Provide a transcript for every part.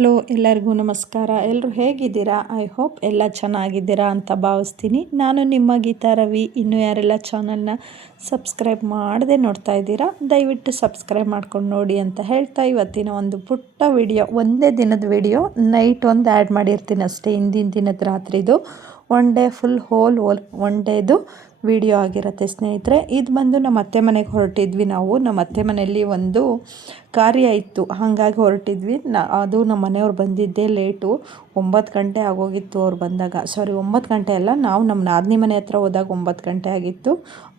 Hello, ಎಲ್ಲರಿಗೂ ನಮಸ್ಕಾರ. ಎಲ್ಲರೂ ಹೇಗಿದ್ದೀರಾ? ಐ ಹೋಪ್ ಎಲ್ಲ ಚೆನ್ನಾಗಿದ್ದೀರಾ ಅಂತ ಭಾವಿಸ್ತೀನಿ. ನಾನು ನಿಮ್ಮ ಗೀತಾ ರವಿ. ಇನ್ನೂ ಯಾರೆಲ್ಲ ಚಾನಲ್ನ ಸಬ್ಸ್ಕ್ರೈಬ್ ಮಾಡದೆ ನೋಡ್ತಾ ಇದ್ದೀರಾ, ದಯವಿಟ್ಟು ಸಬ್ಸ್ಕ್ರೈಬ್ ಮಾಡ್ಕೊಂಡು ನೋಡಿ ಅಂತ ಹೇಳ್ತಾ, ಇವತ್ತಿನ ಒಂದು ಪುಟ್ಟ ವಿಡಿಯೋ, ಒಂದೇ ದಿನದ ವಿಡಿಯೋ, ನೈಟ್ ಒಂದು ಆ್ಯಡ್ ಮಾಡಿರ್ತೀನಿ ಅಷ್ಟೇ. ಹಿಂದಿನ ದಿನದ ರಾತ್ರಿದು ಒನ್ ಡೇ ಫುಲ್ ಒನ್ ಡೇದು ವಿಡಿಯೋ ಆಗಿರುತ್ತೆ ಸ್ನೇಹಿತರೆ. ಇದು ಬಂದು ನಮ್ಮ ಅತ್ತೆ ಮನೆಗೆ ಹೊರಟಿದ್ವಿ ನಾವು. ನಮ್ಮ ಅತ್ತೆ ಮನೆಯಲ್ಲಿ ಒಂದು ಕಾರ್ಯ ಇತ್ತು, ಹಾಗಾಗಿ ಹೊರಟಿದ್ವಿ. ಅದು ನಮ್ಮ ಮನೆಯವ್ರು ಬಂದಿದ್ದೇ ಲೇಟು, 9 ಗಂಟೆ ಆಗೋಗಿತ್ತು ಅವ್ರು ಬಂದಾಗ. 9 ಗಂಟೆ ಅಲ್ಲ, ನಾವು ನಮ್ಮ ನಾದಿನಿ ಮನೆ ಹತ್ರ ಹೋದಾಗ 9 ಗಂಟೆ ಆಗಿತ್ತು.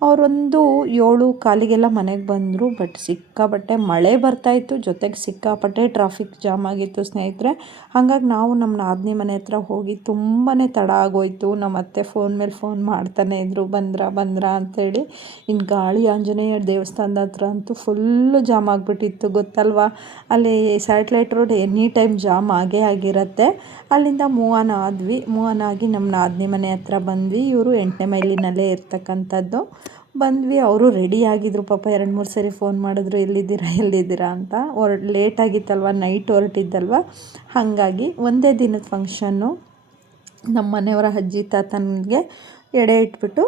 ಅವರೊಂದು 7:15 ಮನೆಗೆ ಬಂದರು. ಬಟ್ ಸಿಕ್ಕಾಪಟ್ಟೆ ಮಳೆ ಬರ್ತಾಯಿತ್ತು, ಜೊತೆಗೆ ಸಿಕ್ಕಾಪಟ್ಟೆ ಟ್ರಾಫಿಕ್ ಜಾಮ್ ಆಗಿತ್ತು ಸ್ನೇಹಿತರೆ. ಹಾಗಾಗಿ ನಾವು ನಮ್ಮ ನಾದಿನಿ ಮನೆ ಹತ್ರ ಹೋಗಿ ತುಂಬಾ ತಡ ಆಗೋಯ್ತು. ನಮ್ಮ ಅತ್ತೆ ಫೋನ್ ಮೇಲೆ ಫೋನ್ ಮಾಡ್ತಾನೆ ಇದ್ರು, ಬಂದ್ರ ಅಂಥೇಳಿ. ಇನ್ನು ಗಾಳಿ ಆಂಜನೇಯ ದೇವಸ್ಥಾನದ ಹತ್ರ ಅಂತೂ ಫುಲ್ಲು ಜಾಮ್ ಆಗಿಬಿಟ್ಟಿತ್ತು, ಗೊತ್ತಲ್ವಾ? ಅಲ್ಲಿ satellite road any time jam ಆಗಿರುತ್ತೆ. ಅಲ್ಲಿಂದ ಮೂವ್ ಆನ್ ಆಗಿ ನಮ್ಮ ನಾದಿನಿ ಮನೆ ಹತ್ರ ಬಂದ್ವಿ. ಇವರು 8ನೇ ಮೈಲಿನಲ್ಲೇ ಇರ್ತಕ್ಕಂಥದ್ದು. ಬಂದ್ವಿ, ಅವರು ರೆಡಿ ಆಗಿದ್ರು ಪಾಪ. 2-3 ಸರಿ ಫೋನ್ ಮಾಡಿದ್ರು, ಎಲ್ಲಿದ್ದೀರಾ ಅಂತ. ಲೇಟ್ ಆಗಿತ್ತಲ್ವ, ನೈಟ್ ಹೊರಟಿದ್ದಲ್ವ, ಹಾಗಾಗಿ ಒಂದೇ ದಿನದ ಫಂಕ್ಷನ್ನು. ನಮ್ಮ ಮನೆಯವರ ಅಜ್ಜಿ ತಾತನಿಗೆ ಎಡೆ ಇಟ್ಬಿಟ್ಟು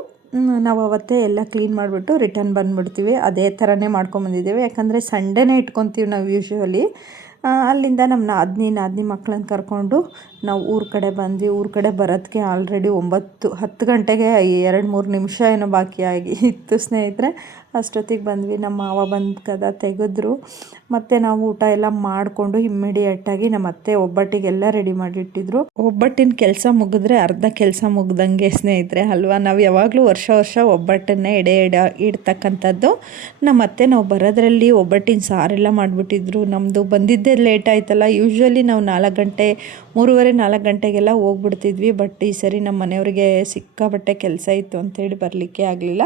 ನಾವು ಅವತ್ತೇ ಎಲ್ಲ ಕ್ಲೀನ್ ಮಾಡಿಬಿಟ್ಟು ರಿಟರ್ನ್ ಬಂದುಬಿಡ್ತೀವಿ. ಅದೇ ಥರನೇ ಮಾಡ್ಕೊಂಬಂದಿದ್ದೇವೆ, ಯಾಕಂದರೆ ಸಂಡೇನೇ ಇಟ್ಕೊತೀವಿ ನಾವು ಯೂಶ್ವಲಿ. ಅಲ್ಲಿಂದ ನಮ್ಮ ನಾದಿನಿ ಮಕ್ಕಳನ್ನ ಕರ್ಕೊಂಡು ನಾವು ಊರ ಕಡೆ ಬಂದ್ವಿ. ಊರ ಕಡೆ ಬರೋದಕ್ಕೆ ಆಲ್ರೆಡಿ 9-10 ಗಂಟೆಗೆ 2-3 ನಿಮಿಷ ಏನೋ ಬಾಕಿ ಇತ್ತು ಸ್ನೇಹಿತರೆ. ಅಷ್ಟೊತ್ತಿಗೆ ಬಂದ್ವಿ. ನಮ್ಮ ಮಾವ ಬಂದು ಕದ ತೆಗೆದ್ರು. ಮತ್ತು ನಾವು ಊಟ ಎಲ್ಲ ಮಾಡಿಕೊಂಡು ಇಮ್ಮಿಡಿಯೇಟಾಗಿ ನಮ್ಮ ಅತ್ತೆ ಒಬ್ಬಟ್ಟಿಗೆಲ್ಲ ರೆಡಿ ಮಾಡಿಟ್ಟಿದ್ರು. ಒಬ್ಬಟ್ಟಿನ ಕೆಲಸ ಮುಗಿದ್ರೆ ಅರ್ಧ ಕೆಲಸ ಮುಗ್ದಂಗೆ ಸ್ನೇಹಿತರೆ, ಅಲ್ವಾ? ನಾವು ಯಾವಾಗಲೂ ವರ್ಷ ಒಬ್ಬಟ್ಟನ್ನೇ ಇಡ್ತಕ್ಕಂಥದ್ದು. ನಮ್ಮ ಅತ್ತೆ ನಾವು ಬರೋದ್ರಲ್ಲಿ ಒಬ್ಬಟ್ಟಿನ ಸಾರೆಲ್ಲ ಮಾಡಿಬಿಟ್ಟಿದ್ರು. ನಮ್ಮದು ಬಂದಿದ್ದೇ ಲೇಟ್ ಆಯ್ತಲ್ಲ. ಯೂಶ್ವಲಿ ನಾವು 3:30-4 ಗಂಟೆಗೆಲ್ಲ ಹೋಗ್ಬಿಡ್ತಿದ್ವಿ. ಬಟ್ ಈ ಸರಿ ನಮ್ಮ ಮನೆಯವ್ರಿಗೆ ಸಿಕ್ಕಾಪಟ್ಟೆ ಕೆಲಸ ಇತ್ತು ಅಂತೇಳಿ ಬರಲಿಕ್ಕೆ ಆಗಲಿಲ್ಲ.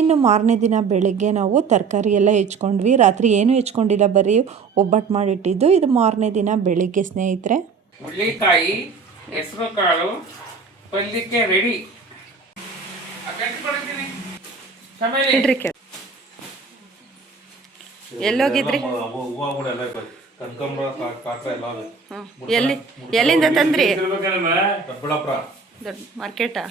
ಇನ್ನು ಮಾರನೇ ದಿನ ಬೆಳಗ್ಗೆ ನಾವು ತರಕಾರಿ ಎಲ್ಲ ಹೆಚ್ಕೊಂಡ್ವಿ. ರಾತ್ರಿ ಏನೂ ಹೆಚ್ಕೊಂಡಿಲ್ಲ, ಬರೀ ಒಬ್ಬಟ್ಟು ಮಾಡಿಟ್ಟಿದ್ದು. ಇದು ಮಾರನೇ ದಿನ ಬೆಳಿಗ್ಗೆ ಸ್ನೇಹಿತರೆ. ಹುಳ್ಳಿಕಾಯಿ, ಹೆಸರು ಕಾಳು, ಪಲ್ಯಕ್ಕೆ ರೆಡಿ. ಎಲ್ಲೋಗಿದ್ರಿ? ಎಲ್ಲಿಂದ ತಂದ್ರಿ? ದೊಡ್ಡ ಮಾರ್ಕೆಟಾ?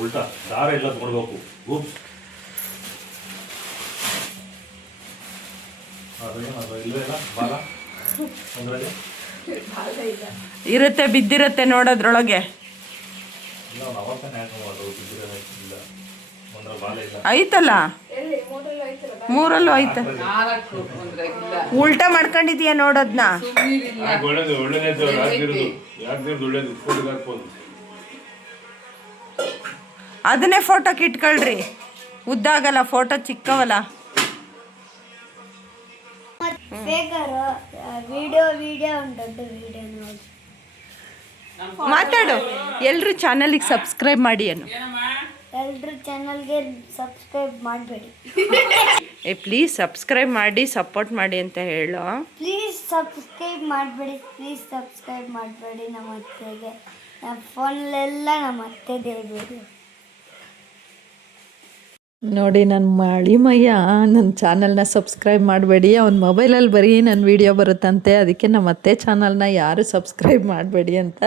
ಉಲ್ಟಾ ದಾರ ಎಲ್ಲ ನೋಡ್ಬೇಕು. ಇರುತ್ತೆ, ಬಿದ್ದಿರುತ್ತೆ ನೋಡೋದ್ರೊಳಗೆ. ಐತಲ್ಲ, 3ರಲ್ಲೂ ಐತ. ಉಲ್ಟಾ ಮಾಡ್ಕೊಂಡಿದೀಯ ನೋಡೋದ್ನ. ಅದನ್ನೇ ಫೋಟೋಕ್ಕೆ ಇಟ್ಕೊಳ್ರಿ, ಉದ್ದಾಗಲ್ಲ, ಫೋಟೋ ಚಿಕ್ಕವಲ್ಲ. ಮಾತಾಡು. ಎಲ್ರು ಚಾನಲ್ಗೆ ಸಬ್ಸ್ಕ್ರೈಬ್ ಮಾಡಿ ಅನ್ನು. ಎಲ್ಲರೂ ಚಾನಲ್ಗೆ ಸಬ್ಸ್ಕ್ರೈಬ್ ಮಾಡಬೇಡಿ. ಪ್ಲೀಸ್ ಸಬ್ಸ್ಕ್ರೈಬ್ ಮಾಡಿ, ಸಪೋರ್ಟ್ ಮಾಡಿ ಅಂತ ಹೇಳೋ. ಪ್ಲೀಸ್ ಸಬ್ಸ್ಕ್ರೈಬ್ ಮಾಡಬೇಡಿ ನಮ್ಮ ಅತ್ತೆಗೆ. ನಮ್ಮ ಫೋನಲ್ಲೆಲ್ಲ ನಮ್ಮ ಅತ್ತೆದೇ ಇರ್ಬೋದು. ನೋಡಿ, ನನ್ನ ಅಳಿಮಯ್ಯ ನನ್ನ ಚಾನಲ್ನ ಸಬ್ಸ್ಕ್ರೈಬ್ ಮಾಡಬೇಡಿ, ಅವ್ನ ಮೊಬೈಲಲ್ಲಿ ಬರೀ ನನ್ನ ವೀಡಿಯೋ ಬರುತ್ತಂತೆ, ಅದಕ್ಕೆ ನಮ್ಮ ಅತ್ತೆ ಚಾನಲ್ನ ಯಾರು ಸಬ್ಸ್ಕ್ರೈಬ್ ಮಾಡಬೇಡಿ ಅಂತ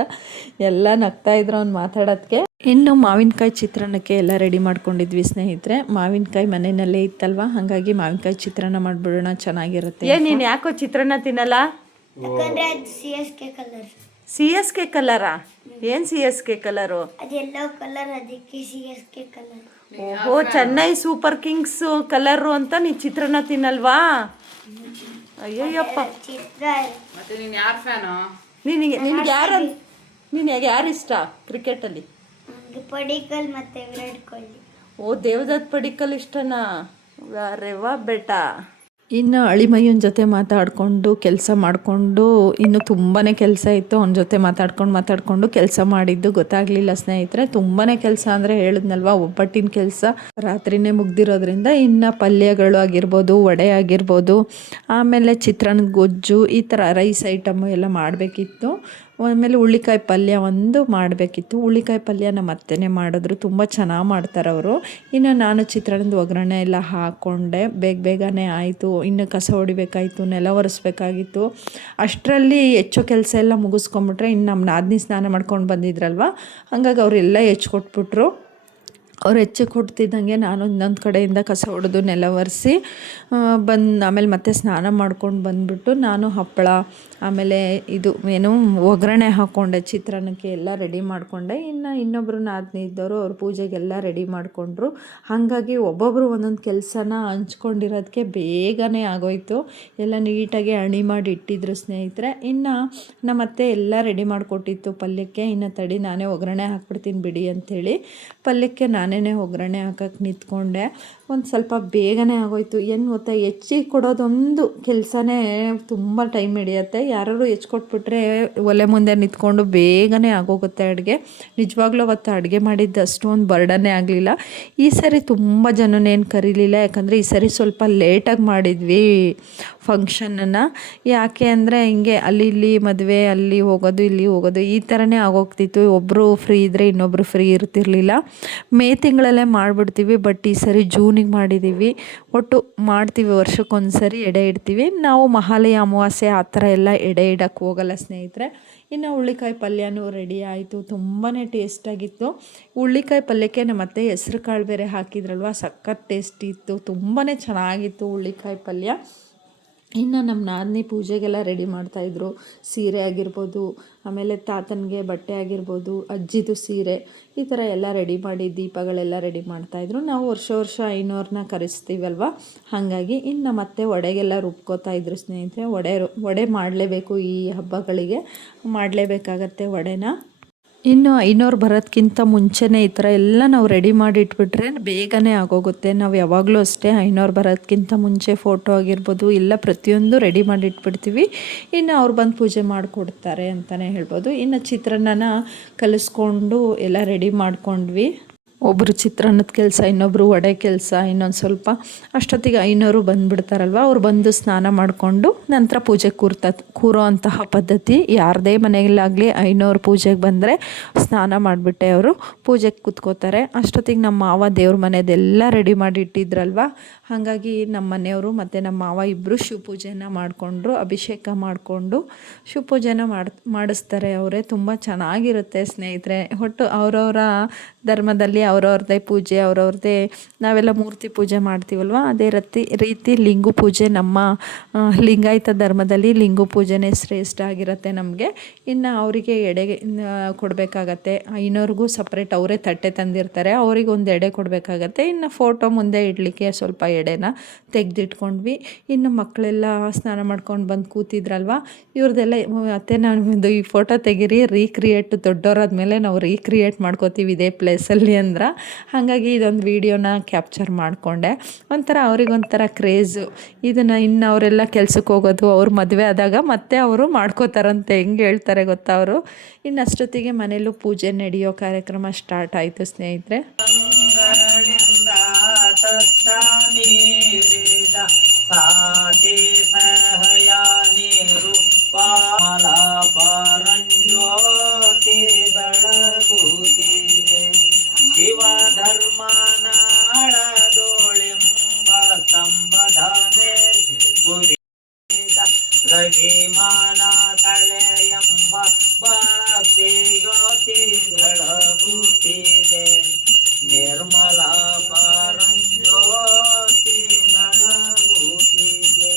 ಎಲ್ಲ ನಗ್ತಾಯಿದ್ರು ಅವ್ನು ಮಾತಾಡೋದಕ್ಕೆ. ಇನ್ನು ಮಾವಿನಕಾಯಿ ಚಿತ್ರಾನ್ನಕ್ಕೆ ಎಲ್ಲ ರೆಡಿ ಮಾಡ್ಕೊಂಡಿದ್ವಿ ಸ್ನೇಹಿತರೆ. ಮಾವಿನಕಾಯಿ ಮನೆಯಲ್ಲೇ ಇತ್ತಲ್ವ, ಹಾಗಾಗಿ ಮಾವಿನಕಾಯಿ ಚಿತ್ರಾನ್ನ ಮಾಡಿಬಿಡೋಣ, ಚೆನ್ನಾಗಿರುತ್ತೆ. ನೀನು ಯಾಕೋ ಚಿತ್ರಾನ್ನ ತಿನ್ನಲ್ಲ? CSK ಕಲರಾ? ಏನು CSK ಕಲರು? ಅದೆಲ್ಲೋ ಕಲರ್, ಅದಕ್ಕೆ CSK ಕಲರ್. ಓಹೋ, ಚೆನ್ನೈ ಸೂಪರ್ ಕಿಂಗ್ಸ್ ಕಲರು ಅಂತ ನೀ ಚಿತ್ರಾನ್ನ ತಿನ್ನಲ್ವಾ? ಅಯ್ಯಯ್ಯಪ್ಪ, ನಿನಗೆ ಯಾರು ಇಷ್ಟ ಕ್ರಿಕೆಟಲ್ಲಿ? ಪಡಿಕಲ್ ಮತ್ತೆ ವಿರಾಟ್ ಕೊಹ್ಲಿ. ಓ, ದೇವದತ್ ಪಡಿಕಲ್ ಇಷ್ಟನಾ? ಅರೆ ವಾ ಬೇಟಾ. ಇನ್ನು ಅಳಿಮಯ್ಯನ ಜೊತೆ ಮಾತಾಡಿಕೊಂಡು ಕೆಲಸ ಮಾಡಿಕೊಂಡು, ಇನ್ನು ತುಂಬಾ ಕೆಲಸ ಇತ್ತು. ಅವನ ಜೊತೆ ಮಾತಾಡ್ಕೊಂಡು ಕೆಲಸ ಮಾಡಿದ್ದು ಗೊತ್ತಾಗಲಿಲ್ಲ ಸ್ನೇಹಿತರೆ. ತುಂಬಾ ಕೆಲಸ ಅಂದರೆ ಹೇಳಿದ್ನಲ್ವ, ಒಬ್ಬಟ್ಟಿನ ಕೆಲಸ ರಾತ್ರಿನೇ ಮುಗ್ದಿರೋದ್ರಿಂದ ಇನ್ನು ಪಲ್ಯಗಳು ಆಗಿರ್ಬೋದು, ವಡೆ ಆಗಿರ್ಬೋದು, ಆಮೇಲೆ ಚಿತ್ರಾನ್ನ ಗೊಜ್ಜು, ಈ ಥರ ರೈಸ್ ಐಟಮು ಎಲ್ಲ ಮಾಡಬೇಕಿತ್ತು. ಆಮೇಲೆ ಹುಳ್ಳಿಕಾಯಿ ಪಲ್ಯ ಒಂದು ಮಾಡಬೇಕಿತ್ತು. ಹುಳ್ಳಿಕಾಯಿ ಪಲ್ಯ ನಮ್ಮ ಅತ್ತೆನೇ ಮಾಡಿದ್ರು, ತುಂಬ ಚೆನ್ನಾಗಿ ಮಾಡ್ತಾರೆ ಅವರು. ಇನ್ನು ನಾನು ಚಿತ್ರಾನ್ನದ ಒಗ್ಗರಣೆ ಎಲ್ಲ ಹಾಕ್ಕೊಂಡೆ, ಬೇಗನೆ ಆಯಿತು. ಇನ್ನು ಕಸ ಹೊಡಿಬೇಕಾಯಿತು, ನೆಲ ಒರೆಸ್ಬೇಕಾಗಿತ್ತು. ಅಷ್ಟರಲ್ಲಿ ಹೆಚ್ಚು ಕೆಲಸ ಎಲ್ಲ ಮುಗಿಸ್ಕೊಂಬಿಟ್ರೆ ಇನ್ನು ನಮ್ಮ ನಾದಿನಿ ಸ್ನಾನ ಮಾಡ್ಕೊಂಡು ಬಂದಿದ್ರಲ್ವ, ಹಾಗಾಗಿ ಅವರೆಲ್ಲ ಕೊಟ್ಬಿಟ್ರು. ಅವ್ರು ಕೊಡ್ತಿದ್ದಂಗೆ ನಾನು ಇನ್ನೊಂದು ಕಡೆಯಿಂದ ಕಸ ಹೊಡೆದು ನೆಲ ಒರೆಸಿ ಆಮೇಲೆ ಮತ್ತೆ ಸ್ನಾನ ಮಾಡ್ಕೊಂಡು ಬಂದುಬಿಟ್ಟು ನಾನು ಹಪ್ಪಳ ಆಮೇಲೆ ಇದು ಏನು ಒಗ್ಗರಣೆ ಹಾಕ್ಕೊಂಡೆ, ಚಿತ್ರಾನ್ನಕ್ಕೆ ಎಲ್ಲ ರೆಡಿ ಮಾಡಿಕೊಂಡೆ. ಇನ್ನು ಇನ್ನೊಬ್ಬರು ನಾದಿನಿ ಇದ್ದವರು ಅವ್ರ ಪೂಜೆಗೆಲ್ಲ ರೆಡಿ ಮಾಡಿಕೊಂಡ್ರು. ಹಾಗಾಗಿ ಒಬ್ಬೊಬ್ಬರು ಒಂದೊಂದು ಕೆಲಸನ ಹಂಚ್ಕೊಂಡಿರೋದಕ್ಕೆ ಬೇಗನೆ ಆಗೋಯ್ತು. ಎಲ್ಲ ನೀಟಾಗಿ ಅಣಿ ಮಾಡಿ ಇಟ್ಟಿದ್ರು ಸ್ನೇಹಿತರೆ. ಇನ್ನು ನಮ್ಮತ್ತೆ ಎಲ್ಲ ರೆಡಿ ಮಾಡಿಕೊಟ್ಟಿತ್ತು ಪಲ್ಯಕ್ಕೆ. ಇನ್ನು ತಡಿ ನಾನೇ ಒಗ್ಗರಣೆ ಹಾಕ್ಬಿಡ್ತೀನಿ ಬಿಡಿ ಅಂಥೇಳಿ ಪಲ್ಯಕ್ಕೆ ನಾನೇ ಒಗ್ಗರಣೆ ಹಾಕಕ್ಕೆ ನಿಂತ್ಕೊಂಡೆ. ಒಂದು ಸ್ವಲ್ಪ ಬೇಗನೆ ಆಗೋಯ್ತು. ಏನು ಗೊತ್ತಾ, ಹೆಚ್ಚಿಗೆ ಕೊಡೋದೊಂದು ಕೆಲಸನೇ ತುಂಬ ಟೈಮ್ ಹಿಡಿಯುತ್ತೆ. ಯಾರು ಕೊಟ್ಬಿಟ್ರೆ ಒಲೆ ಮುಂದೆ ನಿಂತ್ಕೊಂಡು ಬೇಗನೆ ಆಗೋಗುತ್ತೆ ಅಡುಗೆ. ನಿಜವಾಗ್ಲೂ ಅವತ್ತು ಅಡುಗೆ ಮಾಡಿದ್ದು ಅಷ್ಟೊಂದು ಬರ್ಡನ್ನೇ ಆಗಲಿಲ್ಲ. ಈ ಸರಿ ತುಂಬ ಜನನೇನು ಕರೀಲಿಲ್ಲ, ಯಾಕಂದರೆ ಈ ಸರಿ ಸ್ವಲ್ಪ ಲೇಟಾಗಿ ಮಾಡಿದ್ವಿ ಫಂಕ್ಷನನ್ನು. ಯಾಕೆ ಅಂದರೆ ಹಿಂಗೆ ಅಲ್ಲಿ ಇಲ್ಲಿ ಮದುವೆ, ಅಲ್ಲಿ ಹೋಗೋದು ಇಲ್ಲಿ ಹೋಗೋದು ಈ ಥರನೇ ಆಗೋಗ್ತಿತ್ತು. ಒಬ್ಬರು ಫ್ರೀ ಇದ್ದರೆ ಇನ್ನೊಬ್ಬರು ಫ್ರೀ ಇರ್ತಿರ್ಲಿಲ್ಲ. ಮೇ ತಿಂಗಳಲ್ಲೇ ಮಾಡಿಬಿಡ್ತೀವಿ, ಬಟ್ ಈ ಸರಿ ಜೂನಿಗೆ ಮಾಡಿದ್ದೀವಿ. ಒಟ್ಟು ಮಾಡ್ತೀವಿ, ವರ್ಷಕ್ಕೊಂದು ಸರಿ ಎಡೆ ಇಡ್ತೀವಿ ನಾವು. ಮಹಾಲಯ ಅಮಾವಾಸ್ಯೆ ಆ ಥರ ಎಲ್ಲ ಎಡೆ ಇಡೋಕ್ಕೆ ಹೋಗಲ್ಲ ಸ್ನೇಹಿತರೆ. ಇನ್ನು ಹುಳ್ಳಿಕಾಯಿ ಪಲ್ಯನೂ ರೆಡಿ ಆಯಿತು, ತುಂಬಾ ಟೇಸ್ಟಾಗಿತ್ತು. ಹುಳ್ಳಿಕಾಯಿ ಪಲ್ಯಕ್ಕೆ ನಮ್ಮ ಅತ್ತೆ ಹೆಸ್ರು ಕಾಳು ಬೇರೆ ಹಾಕಿದ್ರಲ್ವ, ಸಖತ್ ಟೇಸ್ಟ್ ಇತ್ತು, ತುಂಬಾ ಚೆನ್ನಾಗಿತ್ತು ಹುಳ್ಳಿಕಾಯಿ ಪಲ್ಯ. ಇನ್ನು ನಮ್ಮ ನಾದಿನಿ ಪೂಜೆಗೆಲ್ಲ ರೆಡಿ ಮಾಡ್ತಾಯಿದ್ರು. ಸೀರೆ ಆಗಿರ್ಬೋದು, ಆಮೇಲೆ ತಾತನಿಗೆ ಬಟ್ಟೆ ಆಗಿರ್ಬೋದು, ಅಜ್ಜಿದು ಸೀರೆ, ಈ ಥರ ಎಲ್ಲ ರೆಡಿ ಮಾಡಿ ದೀಪಗಳೆಲ್ಲ ರೆಡಿ ಮಾಡ್ತಾಯಿದ್ರು. ನಾವು ವರ್ಷ ಐನೋರನ್ನ ಕರೆಸ್ತೀವಲ್ವ, ಹಾಗಾಗಿ ಇನ್ನು ಮತ್ತೆ ವಡೆಗೆಲ್ಲ ರುಬ್ಕೋತಾಯಿದ್ರು ಸ್ನೇಹಿತರೆ. ವಡೆ ಮಾಡಲೇಬೇಕು, ಈ ಹಬ್ಬಗಳಿಗೆ ಮಾಡಲೇಬೇಕಾಗತ್ತೆ ವಡೆನ. ಇನ್ನು ಐನೋರು ಬರೋದಕ್ಕಿಂತ ಮುಂಚೆನೇ ಈ ಥರ ಎಲ್ಲ ನಾವು ರೆಡಿ ಮಾಡಿ ಇಟ್ಬಿಟ್ರೆ ಬೇಗನೆ ಆಗೋಗುತ್ತೆ. ನಾವು ಯಾವಾಗಲೂ ಅಷ್ಟೇ ಐನೋರು ಬರೋದಕ್ಕಿಂತ ಮುಂಚೆ ಫೋಟೋ ಆಗಿರ್ಬೋದು ಎಲ್ಲ ಪ್ರತಿಯೊಂದು ರೆಡಿ ಮಾಡಿ ಇಟ್ಬಿಡ್ತೀವಿ. ಇನ್ನು ಅವ್ರು ಬಂದು ಪೂಜೆ ಮಾಡಿಕೊಡ್ತಾರೆ ಅಂತಲೇ ಹೇಳ್ಬೋದು. ಇನ್ನು ಚಿತ್ರಾನ್ನನ ಕಲಿಸ್ಕೊಂಡು ಎಲ್ಲ ರೆಡಿ ಮಾಡ್ಕೊಂಡ್ವಿ. ಒಬ್ಬರು ಚಿತ್ರಾನ್ನದ ಕೆಲಸ, ಇನ್ನೊಬ್ಬರು ವಡೆ ಕೆಲಸ, ಇನ್ನೊಂದು ಸ್ವಲ್ಪ ಅಷ್ಟೊತ್ತಿಗೆ ಐನೋರು ಬಂದುಬಿಡ್ತಾರಲ್ವ, ಅವ್ರು ಬಂದು ಸ್ನಾನ ಮಾಡಿಕೊಂಡು ನಂತರ ಪೂಜೆಗೆ ಕೂರೋ ಅಂತಹ ಪದ್ಧತಿ. ಯಾರದೇ ಮನೆಯಲ್ಲಾಗಲಿ ಐನೋರು ಪೂಜೆಗೆ ಬಂದರೆ ಸ್ನಾನ ಮಾಡಿಬಿಟ್ಟೆ ಅವರು ಪೂಜೆಗೆ ಕೂತ್ಕೋತಾರೆ. ಅಷ್ಟೊತ್ತಿಗೆ ನಮ್ಮ ಮಾವ ದೇವ್ರ ಮನೆಯದೆಲ್ಲ ರೆಡಿ ಮಾಡಿ ಇಟ್ಟಿದ್ರಲ್ವ, ಹಾಗಾಗಿ ನಮ್ಮ ಮನೆಯವರು ಮತ್ತು ನಮ್ಮ ಮಾವ ಇಬ್ಬರು ಶಿವಪೂಜೆನ ಮಾಡಿಕೊಂಡ್ರು. ಅಭಿಷೇಕ ಮಾಡಿಕೊಂಡು ಶಿವಪೂಜೆನ ಮಾಡಿಸ್ತಾರೆ ಅವರೇ. ತುಂಬ ಚೆನ್ನಾಗಿರುತ್ತೆ ಸ್ನೇಹಿತರೆ. ಒಟ್ಟು ಅವರವರ ಧರ್ಮದಲ್ಲಿ ಅವ್ರವ್ರದ್ದೇ ಪೂಜೆ, ಅವ್ರವ್ರದ್ದೇ. ನಾವೆಲ್ಲ ಮೂರ್ತಿ ಪೂಜೆ ಮಾಡ್ತೀವಲ್ವ, ಅದೇ ರೀತಿ ಲಿಂಗು ಪೂಜೆ, ನಮ್ಮ ಲಿಂಗಾಯತ ಧರ್ಮದಲ್ಲಿ ಲಿಂಗು ಪೂಜೆನೇ ಶ್ರೇಷ್ಠ ಆಗಿರುತ್ತೆ ನಮಗೆ. ಇನ್ನು ಅವರಿಗೆ ಎಡೆಗೆ ಕೊಡಬೇಕಾಗತ್ತೆ. ಐನೋರಿಗೂ ಸಪ್ರೇಟ್ ಅವರೇ ತಟ್ಟೆ ತಂದಿರ್ತಾರೆ, ಅವ್ರಿಗೆ ಒಂದು ಎಡೆ ಕೊಡಬೇಕಾಗತ್ತೆ. ಇನ್ನು ಫೋಟೋ ಮುಂದೆ ಇಡಲಿಕ್ಕೆ ಸ್ವಲ್ಪ ಎಡೆನ ತೆಗೆದಿಟ್ಕೊಂಡ್ವಿ. ಇನ್ನು ಮಕ್ಕಳೆಲ್ಲ ಸ್ನಾನ ಮಾಡ್ಕೊಂಡು ಬಂದು ಕೂತಿದ್ರಲ್ವ, ಇವ್ರದ್ದೆಲ್ಲ ಅತ್ತೆ ನಾನು ಈ ಫೋಟೋ ತೆಗೀರಿ, ರೀಕ್ರಿಯೇಟ್ ದೊಡ್ಡವರಾದ್ಮೇಲೆ ನಾವು ರೀಕ್ರಿಯೇಟ್ ಮಾಡ್ಕೋತೀವಿ ಇದೇ ಪ್ಲೇಸಲ್ಲಿ ಅಂದ್ರೆ. ಹಾಗಾಗಿ ಇದೊಂದು ವೀಡಿಯೋನ ಕ್ಯಾಪ್ಚರ್ ಮಾಡಿಕೊಂಡೆ. ಒಂಥರ ಅವ್ರಿಗೊಂಥರ ಕ್ರೇಜು ಇದನ್ನು. ಇನ್ನು ಅವರೆಲ್ಲ ಕೆಲ್ಸಕ್ಕೆ ಹೋಗೋದು, ಅವ್ರ ಮದುವೆ ಆದಾಗ ಮತ್ತೆ ಅವರು ಮಾಡ್ಕೋತಾರಂತೆ. ಹೆಂಗೆ ಹೇಳ್ತಾರೆ ಗೊತ್ತಾ ಅವರು. ಇನ್ನು ಅಷ್ಟೊತ್ತಿಗೆ ಮನೇಲೂ ಪೂಜೆ ನಡೆಯೋ ಕಾರ್ಯಕ್ರಮ ಸ್ಟಾರ್ಟ್ ಆಯಿತು ಸ್ನೇಹಿತರೆ. ಶಿವ ಧರ್ಮನಾಳದೋಳೆಂಬ ಸ್ತಂಭದ ಮೇಲೆ ರವಿಮಾನ ತಳೆಯಂಬ ಭಕ್ತಿ ಜ್ಯೋತಿ ಬೆಳಗುತ್ತಿದೆ. ನಿರ್ಮಲ ಪರಂಜ್ಯೋತಿ ಬೆಳಗುತ್ತಿದೆ.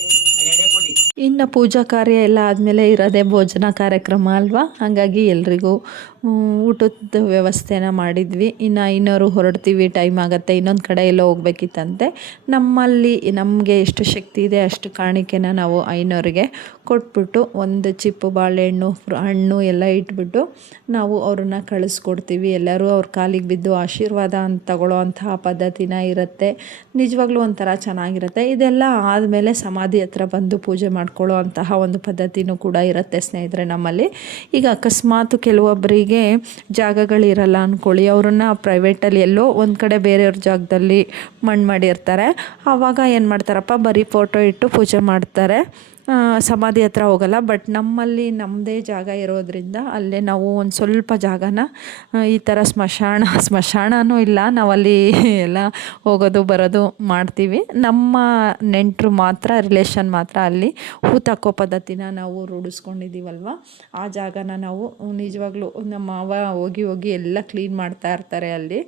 ಇನ್ನು ಪೂಜಾ ಕಾರ್ಯ ಎಲ್ಲ ಆದಮೇಲೆ ಇರೋದೇ ಭೋಜನ ಕಾರ್ಯಕ್ರಮ ಅಲ್ವಾ, ಹಾಗಾಗಿ ಎಲ್ರಿಗೂ ಊಟದ ವ್ಯವಸ್ಥೆನ ಮಾಡಿದ್ವಿ. ಇನ್ನು ಐನೋರು ಹೊರಡ್ತೀವಿ, ಟೈಮ್ ಆಗುತ್ತೆ, ಇನ್ನೊಂದು ಕಡೆ ಎಲ್ಲ ಹೋಗ್ಬೇಕಿತ್ತಂತೆ. ನಮ್ಮಲ್ಲಿ ನಮಗೆ ಎಷ್ಟು ಶಕ್ತಿ ಇದೆ ಅಷ್ಟು ಕಾಣಿಕೆನ ನಾವು ಐನೋರಿಗೆ ಕೊಟ್ಬಿಟ್ಟು ಒಂದು ಚಿಪ್ಪು ಬಾಳೆಹಣ್ಣು ಹಣ್ಣು ಎಲ್ಲ ಇಟ್ಬಿಟ್ಟು ನಾವು ಅವ್ರನ್ನ ಕಳಿಸ್ಕೊಡ್ತೀವಿ. ಎಲ್ಲರೂ ಅವ್ರ ಕಾಲಿಗೆ ಬಿದ್ದು ಆಶೀರ್ವಾದ ಅಂತ ತಗೊಳ್ಳೋ ಅಂತಹ ಪದ್ಧತಿನ ಇರುತ್ತೆ. ನಿಜವಾಗ್ಲೂ ಒಂಥರ ಚೆನ್ನಾಗಿರುತ್ತೆ. ಇದೆಲ್ಲ ಆದಮೇಲೆ ಸಮಾಧಿ ಹತ್ರ ಬಂದು ಪೂಜೆ ಮಾಡ್ಕೊಳ್ಳೋ ಅಂತಹ ಒಂದು ಪದ್ಧತಿನೂ ಕೂಡ ಇರುತ್ತೆ ಸ್ನೇಹಿತರೆ ನಮ್ಮಲ್ಲಿ. ಈಗ ಅಕಸ್ಮಾತ್ ಕೆಲವೊಬ್ಬರಿಗೆ ಜಾಗಗಳಿರಲ್ಲ ಅಂದ್ಕೊಳ್ಳಿ, ಅವ್ರನ್ನ ಪ್ರೈವೇಟಲ್ಲಿ ಎಲ್ಲೋ ಒಂದು ಕಡೆ ಬೇರೆಯವ್ರ ಜಾಗದಲ್ಲಿ ಮಣ್ಣು ಮಾಡಿರ್ತಾರೆ. ಆವಾಗ ಏನು ಮಾಡ್ತಾರಪ್ಪ, ಬರೀ ಫೋಟೋ ಇಟ್ಟು ಪೂಜೆ ಮಾಡ್ತಾರೆ. ಸಮಾಧಿ ಹತ್ರ ಹೋಗಲ್ಲ. ಬಟ್ ನಮ್ಮಲ್ಲಿ ನಮ್ಮದೇ ಜಾಗ ಇರೋದ್ರಿಂದ ಅಲ್ಲೇ ನಾವು ಒಂದು ಸ್ವಲ್ಪ ಜಾಗನ ಈ ಥರ ಸ್ಮಶಾನನೂ ಇಲ್ಲ, ನಾವಲ್ಲಿ ಎಲ್ಲ ಹೋಗೋದು ಬರೋದು ಮಾಡ್ತೀವಿ. ನಮ್ಮ ನೆಂಟರು ಮಾತ್ರ, ರಿಲೇಷನ್ ಮಾತ್ರ ಅಲ್ಲಿ ಹೂತಾಕೋ ಪದ್ಧತಿನ ನಾವು ರೂಢಿಸ್ಕೊಂಡಿದ್ದೀವಲ್ವ, ಆ ಜಾಗನ ನಾವು ನಿಜವಾಗ್ಲೂ ನಮ್ಮ ಮಾವ ಹೋಗಿ ಎಲ್ಲ ಕ್ಲೀನ್ ಮಾಡ್ತಾ ಇರ್ತಾರೆ ಅಲ್ಲಿ.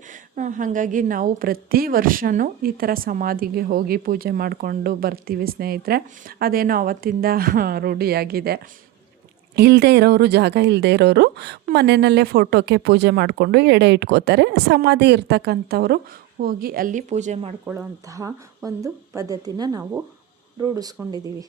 ಹಾಗಾಗಿ ನಾವು ಪ್ರತಿ ವರ್ಷವೂ ಈ ಥರ ಸಮಾಧಿಗೆ ಹೋಗಿ ಪೂಜೆ ಮಾಡಿಕೊಂಡು ಬರ್ತೀವಿ ಸ್ನೇಹಿತರೆ. ಅದೇನೋ ಅವತ್ತಿಂದ ರೂಢಿಯಾಗಿದೆ. ಜಾಗ ಇಲ್ಲದೆ ಇರೋರು ಮನೆಯಲ್ಲೇ ಫೋಟೋಕ್ಕೆ ಪೂಜೆ ಮಾಡಿಕೊಂಡು ಎಡೆ ಇಟ್ಕೋತಾರೆ. ಸಮಾಧಿ ಇರ್ತಕ್ಕಂಥವ್ರು ಹೋಗಿ ಅಲ್ಲಿ ಪೂಜೆ ಮಾಡ್ಕೊಳ್ಳೋ ಅಂತಹ ಒಂದು ಪದ್ಧತಿನ ನಾವು ರೂಢಿಸ್ಕೊಂಡಿದ್ದೀವಿ.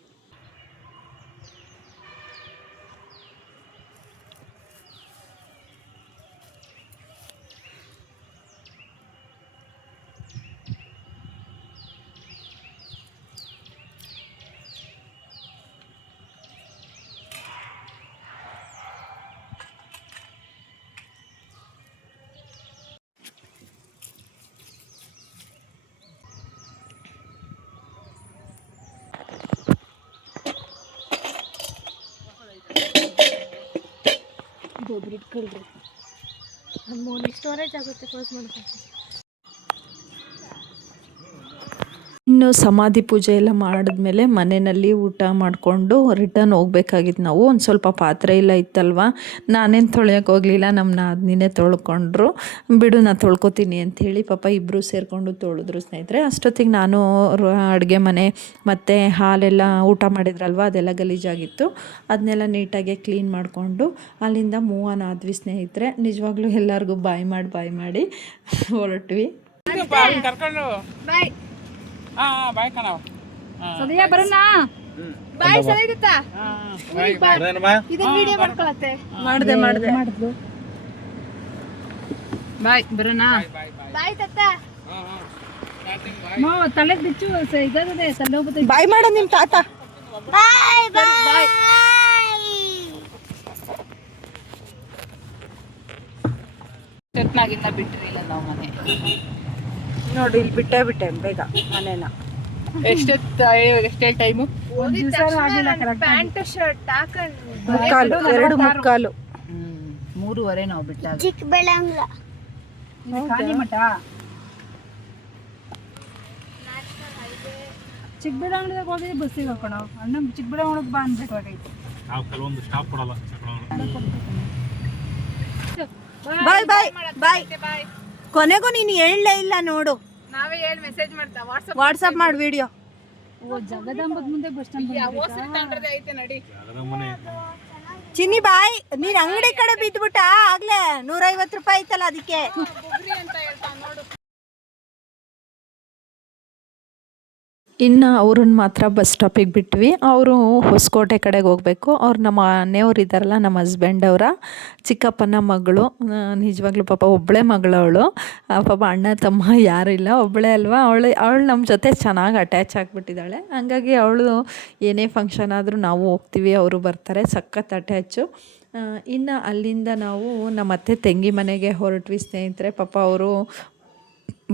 ಸ್ಟೋರೇಜ್ ಆಗುತ್ತೆ, ಕ್ಲೋಸ್ ಮಾಡ್ಕೊಂಡು. ಇನ್ನು ಸಮಾಧಿ ಪೂಜೆ ಎಲ್ಲ ಮಾಡಿದ್ಮೇಲೆ ಮನೆಯಲ್ಲಿ ಊಟ ಮಾಡಿಕೊಂಡು ರಿಟರ್ನ್ ಹೋಗ್ಬೇಕಾಗಿತ್ತು. ನಾವು ಒಂದು ಸ್ವಲ್ಪ ಪಾತ್ರೆ ಎಲ್ಲ ಇತ್ತಲ್ವ, ನಾನೇನು ತೊಳೆಯೋಕೆ ಹೋಗಲಿಲ್ಲ, ನಮ್ಮ ನಾದಿನಿನೇ ತೊಳ್ಕೊಂಡ್ರು. ಬಿಡು ನಾನು ತೊಳ್ಕೊತೀನಿ ಅಂಥೇಳಿ ಪಾಪ ಇಬ್ಬರು ಸೇರಿಕೊಂಡು ತೊಳೆದ್ರು ಸ್ನೇಹಿತರೆ. ಅಷ್ಟೊತ್ತಿಗೆ ನಾನು ಅಡುಗೆ ಮನೆ ಮತ್ತು ಹಾಲೆಲ್ಲ ಊಟ ಮಾಡಿದ್ರಲ್ವ, ಅದೆಲ್ಲ ಗಲೀಜಾಗಿತ್ತು. ಅದನ್ನೆಲ್ಲ ನೀಟಾಗಿ ಕ್ಲೀನ್ ಮಾಡಿಕೊಂಡು ಅಲ್ಲಿಂದ ಮೂವ್ ಆದ್ವಿ ಸ್ನೇಹಿತರೆ. ನಿಜವಾಗ್ಲೂ ಎಲ್ಲರಿಗೂ ಬಾಯ್ ಮಾಡಿ ಹೊರಟ್ವಿ. ಕರ್ಕೊಂಡು ಬಾಯ್ ಬಾಯ್ ಕಣವ ಸದ್ಯ ಬರೋಣ. ಬಾಯ್ ಸರಿಗುತ್ತಾ ಇದನ್ನ ವಿಡಿಯೋ ಮಾಡ್ಕೊಳತ್ತೆ. ಮಾಡಿದೆ ಬಾಯ್ ಬರೋಣ. ಬಾಯ್ ತತ್ತ ತಲೆ ಬಿಚ್ಚು ಇದಾಗಿದೆ, ಸಣ್ಣ ಹೋಗ್ಬೋದು. ಬಾಯ್ ಮಾಡ ನಿಮ್ಮ ತಾತ. ಬಾಯ್ ಬಾಯ್. ಚಟ್ನಾಗಿನ್ನ ಬಿಟ್ಟಿರಲಿಲ್ಲ ನಾವು ಮನೆ. ನೋಡಿ ಇಲ್ಲಿ ಬಿಟ್ಟೆ ಬೇಗ ಮನೇನ. ಎಷ್ಟೇ ಟೈಮು? ಪ್ಯಾಂಟ್ ಶರ್ಟ್ ಹಾಕೊಂಡು 2:45 3:30 ನಾವು ಬಿಟ್ಟಾಗ. ಚಿಕ್ಕಬಳ್ಳಾಂಗ್ಲ ಕಾಲಿಮಠ ಚಿಕ್ಕಬಳ್ಳಾಂಗ್ಲದಾಗ ಹೋಗಿ ಬಸ್ಸಿಗೆ ಹಾಕೋಣ. ಅಣ್ಣ ಚಿಕ್ಕಬಳ್ಳಾಂಗ್ಲಕ್ಕೆ ಬಾ ಅನ್ಬೇಕಾಗೈತೆ. ನಾವು ಕೆಲವೊಂದು ಸ್ಟಾಪ್ ಕೊಡಲ್ಲ ಬಾಯ್. ಕೊನೆಗೂ ನೀನು ಹೇಳಲೇ ಇಲ್ಲ ನೋಡು. ನಾವೇ ಹೇಳಿ ಮೆಸೇಜ್ ಮಾಡ್ತಾ ವಾಟ್ಸಪ್ ಮಾಡಿ ವಿಡಿಯೋ. ಜಗದಾಂಬದ ಮುಂದೆ ಬಸ್ ಸ್ಟ್ಯಾಂಡ್ ಐತೆ ನಡಿ. ಚಿನ್ನಿ ಬಾಯ್, ನೀನ್ ಅಂಗಡಿ ಕಡೆ ಬಿದ್ಬಿಟ್ಟ ಆಗ್ಲೇ 150 ರೂಪಾಯಿ ಐತಲ್ಲ ಅದಕ್ಕೆ. ಇನ್ನು ಅವ್ರನ್ನ ಮಾತ್ರ ಬಸ್ ಸ್ಟಾಪಿಗೆ ಬಿಟ್ವಿ. ಅವರು ಹೊಸಕೋಟೆ ಕಡೆಗೆ ಹೋಗಬೇಕು. ಅವ್ರು ನಮ್ಮ ಮನೆಯವ್ರು ಇದ್ದಾರಲ್ಲ, ನಮ್ಮ ಹಸ್ಬೆಂಡ್ ಅವರ ಚಿಕ್ಕಪ್ಪನ ಮಗಳು. ನಿಜವಾಗ್ಲೂ ಪಾಪ ಒಬ್ಬಳೇ ಮಗಳು ಅವಳು. ಪಾಪ ಅಣ್ಣ ತಮ್ಮ ಯಾರೂ ಇಲ್ಲ, ಒಬ್ಬಳೇ ಅಲ್ವಾ. ಅವಳು ನಮ್ಮ ಜೊತೆ ಚೆನ್ನಾಗಿ ಅಟ್ಯಾಚ್ ಆಗಿಬಿಟ್ಟಿದ್ದಾಳೆ. ಹಂಗಾಗಿ ಅವಳು ಏನೇ ಫಂಕ್ಷನ್ ಆದರೂ ನಾವು ಹೋಗ್ತೀವಿ, ಅವರು ಬರ್ತಾರೆ, ಸಖತ್ ಅಟ್ಯಾಚು. ಇನ್ನು ಅಲ್ಲಿಂದ ನಾವು ನಮ್ಮ ಅತ್ತೆ ತಂಗಿ ಮನೆಗೆ ಹೊರಟ್ವಿ ಸ್ನೇಹಿತರೆ. ಪಾಪ ಅವರು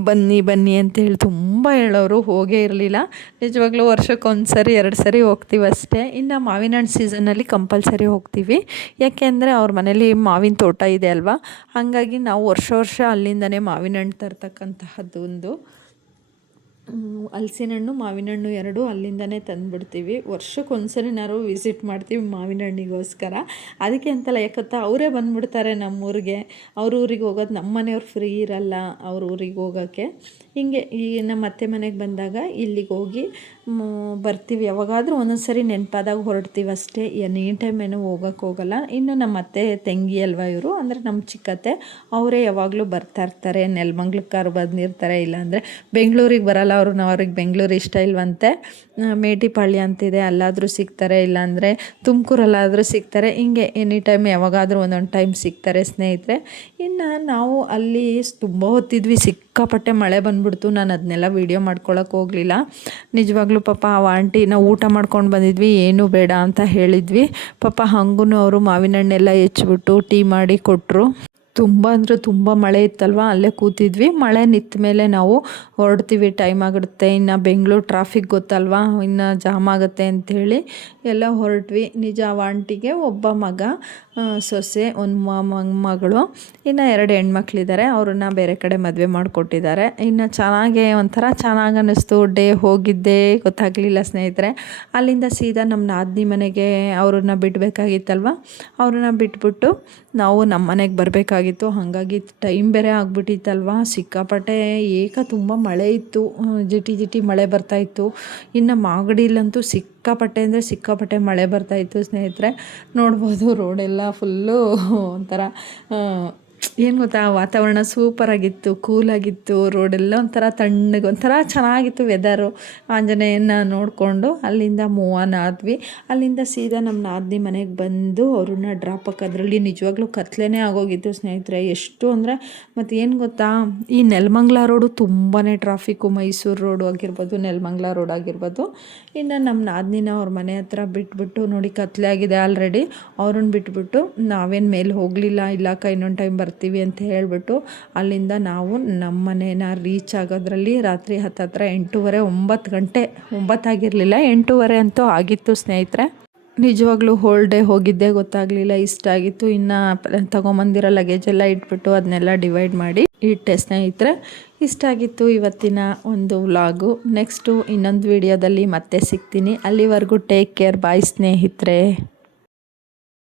ಬನ್ನಿ ಅಂತೇಳಿ ತುಂಬ ಹೇಳೋರು, ಹೋಗೇ ಇರಲಿಲ್ಲ. ನಿಜವಾಗ್ಲೂ ವರ್ಷಕ್ಕೊಂದು ಸರಿ 2 ಸರಿ ಹೋಗ್ತೀವಿ ಅಷ್ಟೇ. ಇನ್ನು ಮಾವಿನ ಹಣ್ಣು ಸೀಸನ್ನಲ್ಲಿ ಕಂಪಲ್ಸರಿ ಹೋಗ್ತೀವಿ. ಯಾಕೆಂದರೆ ಅವ್ರ ಮನೇಲಿ ಮಾವಿನ ತೋಟ ಇದೆ ಅಲ್ವಾ, ಹಾಗಾಗಿ ನಾವು ವರ್ಷ ಅಲ್ಲಿಂದನೇ ಮಾವಿನ ಹಣ್ಣು ತರ್ತಕ್ಕಂತಹದ್ದು ಒಂದು. ಹಲಸಿನ ಹಣ್ಣು ಮಾವಿನ ಹಣ್ಣು 2 ಅಲ್ಲಿಂದನೇ ತಂದುಬಿಡ್ತೀವಿ. ವರ್ಷಕ್ಕೊಂದ್ಸರಿ ನಾವು ವಿಸಿಟ್ ಮಾಡ್ತೀವಿ ಮಾವಿನ ಹಣ್ಣಿಗೋಸ್ಕರ. ಅದಕ್ಕೆ ಅಂತಲ್ಲ, ಯಾಕಂತ ಅವರೇ ಬಂದುಬಿಡ್ತಾರೆ ನಮ್ಮೂರಿಗೆ. ಅವ್ರ ಊರಿಗೆ ಹೋಗೋದು ನಮ್ಮ ಮನೆಯವ್ರು ಫ್ರೀ ಇರಲ್ಲ ಅವ್ರ ಊರಿಗೆ ಹೋಗೋಕ್ಕೆ. ಹೀಗೆ ಈ ನಮ್ಮ ಅತ್ತೆ ಮನೆಗೆ ಬಂದಾಗ ಇಲ್ಲಿಗೆ ಹೋಗಿ ಬರ್ತೀವಿ. ಯಾವಾಗಾದರೂ ಒಂದೊಂದು ಸರಿ ನೆನಪಾದಾಗ ಹೊರಡ್ತೀವಿ ಅಷ್ಟೇ. ಎನಿ ಟೈಮ್ ಏನೂ ಹೋಗೋಕ್ಕೆ ಹೋಗಲ್ಲ. ಇನ್ನು ನಮ್ಮ ಅತ್ತೆ ತಂಗಿ ಅಲ್ವಾ ಇವರು, ಅಂದರೆ ನಮ್ಮ ಚಿಕ್ಕತ್ತೆ, ಅವರೇ ಯಾವಾಗಲೂ ಬರ್ತಾಯಿರ್ತಾರೆ. ನೆಲಮಂಗ್ಲಕ್ಕಾರು ಬಂದಿರ್ತಾರೆ, ಇಲ್ಲಾಂದರೆ ಬೆಂಗಳೂರಿಗೆ ಬರಲ್ಲ ಅವರು. ಅವ್ರಿಗೆ ಬೆಂಗಳೂರು ಇಷ್ಟ ಇಲ್ವಂತೆ. ಮೇಟಿಪಾಳ್ಯ ಅಂತಿದೆ, ಅಲ್ಲಾದರೂ ಸಿಗ್ತಾರೆ, ಇಲ್ಲಾಂದರೆ ತುಮಕೂರಲ್ಲಾದರೂ ಸಿಗ್ತಾರೆ. ಹಿಂಗೆ ಎನಿ ಟೈಮ್ ಯಾವಾಗಾದರೂ ಒಂದೊಂದು ಟೈಮ್ ಸಿಗ್ತಾರೆ ಸ್ನೇಹಿತರೆ. ಇನ್ನು ನಾವು ಅಲ್ಲಿ ತುಂಬ ಹೊತ್ತಿದ್ವಿ, ಸಿಕ್ಕಾಪಟ್ಟೆ ಮಳೆ ಬಂದ್ಬಿಡ್ತು. ನಾನು ಅದನ್ನೆಲ್ಲ ವೀಡಿಯೋ ಮಾಡ್ಕೊಳಕ್ಕೆ ಹೋಗಲಿಲ್ಲ. ನಿಜವಾಗ್ಲೂ ಪಾಪ ಆ ಆಂಟಿ, ನಾವು ಊಟ ಮಾಡ್ಕೊಂಡು ಬಂದಿದ್ವಿ, ಏನೂ ಬೇಡ ಅಂತ ಹೇಳಿದ್ವಿ. ಪಾಪ ಹಂಗೂ ಅವರು ಮಾವಿನ ಹಣ್ಣೆಲ್ಲ ಹೆಚ್ಚಿಬಿಟ್ಟು ಟೀ ಮಾಡಿ ಕೊಟ್ಟರು. ತುಂಬ ಅಂದರೆ ತುಂಬ ಮಳೆ ಇತ್ತಲ್ವ, ಅಲ್ಲೇ ಕೂತಿದ್ವಿ. ಮಳೆ ನಿಂತ ಮೇಲೆ ನಾವು ಹೊರಡ್ತೀವಿ, ಟೈಮ್ ಆಗಿರುತ್ತೆ, ಇನ್ನು ಬೆಂಗಳೂರು ಟ್ರಾಫಿಕ್ ಗೊತ್ತಲ್ವಾ, ಇನ್ನು ಜಾಮ್ ಆಗುತ್ತೆ ಅಂಥೇಳಿ ಎಲ್ಲ ಹೊರಟ್ವಿ. ನಿಜ ಆಂಟಿಗೆ ಒಬ್ಬ ಮಗ, ಸೊಸೆ, ಒಂದು ಮಗಳು, ಇನ್ನು 2 ಹೆಣ್ಮಕ್ಳಿದ್ದಾರೆ. ಅವ್ರನ್ನ ಬೇರೆ ಕಡೆ ಮದುವೆ ಮಾಡಿಕೊಟ್ಟಿದ್ದಾರೆ. ಇನ್ನು ಒಂಥರ ಚೆನ್ನಾಗಿ ಅನ್ನಿಸ್ತು. ಡೇ ಹೋಗಿದ್ದೆ ಗೊತ್ತಾಗಲಿಲ್ಲ ಸ್ನೇಹಿತರೆ. ಅಲ್ಲಿಂದ ಸೀದಾ ನಮ್ಮ ನಾದಿನಿ ಮನೆಗೆ ಅವ್ರನ್ನ ಬಿಡಬೇಕಾಗಿತ್ತಲ್ವ, ಅವ್ರನ್ನ ಬಿಟ್ಬಿಟ್ಟು ನಾವು ನಮ್ಮ ಮನೆಗೆ ಬರಬೇಕಾಗಿತ್ತು. ಹಾಗಾಗಿ ಟೈಮ್ ಬೇರೆ ಆಗಿಬಿಟ್ಟಿತ್ತಲ್ವ, ಸಿಕ್ಕಾಪಟ್ಟೆ ತುಂಬ ಮಳೆ ಇತ್ತು, ಜಿಟಿ ಮಳೆ ಬರ್ತಾಯಿತ್ತು. ಇನ್ನು ಮಾಗಡಿಲಂತೂ ಸಿಕ್ಕಾಪಟ್ಟೆ ಅಂದರೆ ಸಿಕ್ಕಾಪಟ್ಟೆ ಮಳೆ ಬರ್ತಾಯಿತ್ತು ಸ್ನೇಹಿತರೆ. ನೋಡ್ಬೋದು ರೋಡೆಲ್ಲ ಫುಲ್ಲು ಒಂಥರ ಏನು ಗೊತ್ತಾ, ವಾತಾವರಣ ಸೂಪರಾಗಿತ್ತು, ಕೂಲಾಗಿತ್ತು. ರೋಡೆಲ್ಲ ಒಂಥರ ತಣ್ಣಗೆ, ಒಂಥರ ಚೆನ್ನಾಗಿತ್ತು ವೆದರು. ಆಂಜನೇಯನ ನೋಡಿಕೊಂಡು ಅಲ್ಲಿಂದ ಮೂವ್ ಆನ್ ಆದ್ವಿ. ಅಲ್ಲಿಂದ ಸೀದಾ ನಮ್ಮ ನಾದಿನಿ ಮನೆಗೆ ಬಂದು ಅವ್ರನ್ನ ಡ್ರಾಪ್ ಹಾಕೋದ್ರಲ್ಲಿ ನಿಜವಾಗ್ಲೂ ಕತ್ಲೆನೇ ಆಗೋಗಿತ್ತು ಸ್ನೇಹಿತರೆ. ಎಷ್ಟು ಅಂದರೆ ಮತ್ತು ಏನು ಗೊತ್ತಾ, ಈ ನೆಲಮಂಗಲ ರೋಡು ತುಂಬಾ ಟ್ರಾಫಿಕ್ಕು. ಮೈಸೂರು ರೋಡು ಆಗಿರ್ಬೋದು, ನೆಲಮಂಗಲ ರೋಡ್ ಆಗಿರ್ಬೋದು. ಇನ್ನು ನಮ್ಮ ನಾದಿನಿನ ಅವ್ರ ಮನೆ ಹತ್ರ ಬಿಟ್ಬಿಟ್ಟು, ನೋಡಿ ಕತ್ಲೆ ಆಗಿದೆ ಆಲ್ರೆಡಿ, ಅವ್ರನ್ನ ಬಿಟ್ಬಿಟ್ಟು ನಾವೇನು ಮೇಲೆ ಹೋಗಲಿಲ್ಲ. ಇಲ್ಲಕ್ಕ ಇನ್ನೊಂದು ಟೈಮ್ ಬರ್ತೀವಿ ಅಂತ ಹೇಳಿಬಿಟ್ಟು ಅಲ್ಲಿಂದ ನಾವು ನಮ್ಮ ಮನೇನ ರೀಚ್ ಆಗೋದ್ರಲ್ಲಿ ರಾತ್ರಿ ಹತ್ತತ್ರ 8:30 9 ಗಂಟೆ, 9 ಆಗಿರಲಿಲ್ಲ, 8:30 ಅಂತೂ ಆಗಿತ್ತು ಸ್ನೇಹಿತರೆ. ನಿಜವಾಗ್ಲೂ ಹೋಲ್ ಡೇ ಹೋಗಿದ್ದೇ ಗೊತ್ತಾಗಲಿಲ್ಲ, ಇಷ್ಟ ಆಗಿತ್ತು. ಇನ್ನು ತೊಗೊಂಬಂದಿರೋ ಲಗೇಜೆಲ್ಲ ಇಟ್ಬಿಟ್ಟು ಅದನ್ನೆಲ್ಲ ಡಿವೈಡ್ ಮಾಡಿ ಇಟ್ಟೆ ಸ್ನೇಹಿತರೆ. ಇಷ್ಟ ಆಗಿತ್ತು ಇವತ್ತಿನ ಒಂದು ವ್ಲಾಗು. ನೆಕ್ಸ್ಟು ಇನ್ನೊಂದು ವಿಡಿಯೋದಲ್ಲಿ ಮತ್ತೆ ಸಿಗ್ತೀನಿ. ಅಲ್ಲಿವರೆಗೂ ಟೇಕ್ ಕೇರ್, ಬಾಯ್ ಸ್ನೇಹಿತರೆ.